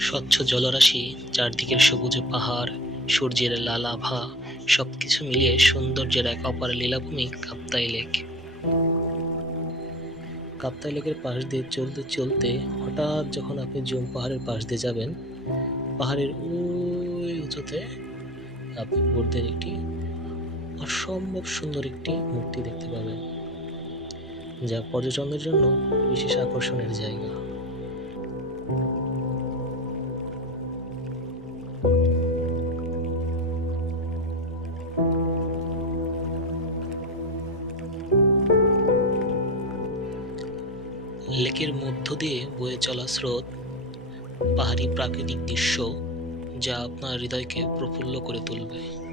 স্বচ্ছ জলরাশি, চারদিকের সবুজ পাহাড়, সূর্যের লাল আভা, সবকিছু মিলিয়ে সৌন্দর্যের এক অপার লীলাভূমি কাপ্তাই লেক। কাপ্তাই লেকের পাশ দিয়ে চলতে চলতে হঠাৎ যখন আপনি জুম পাহাড়ের পাশ দিয়ে যাবেন, পাহাড়ের ওই উঁচুতে আপনি বুদ্ধের একটি অসম্ভব সুন্দর একটি মূর্তি দেখতে পাবেন, যা পর্যটনদের জন্য বিশেষ আকর্ষণের জায়গা। লেকের মধ্য দিয়ে বয়ে চলা স্রোত, পাহাড়ি প্রাকৃতিক দৃশ্য যা আপনার হৃদয়কে প্রফুল্ল করে তুলবে।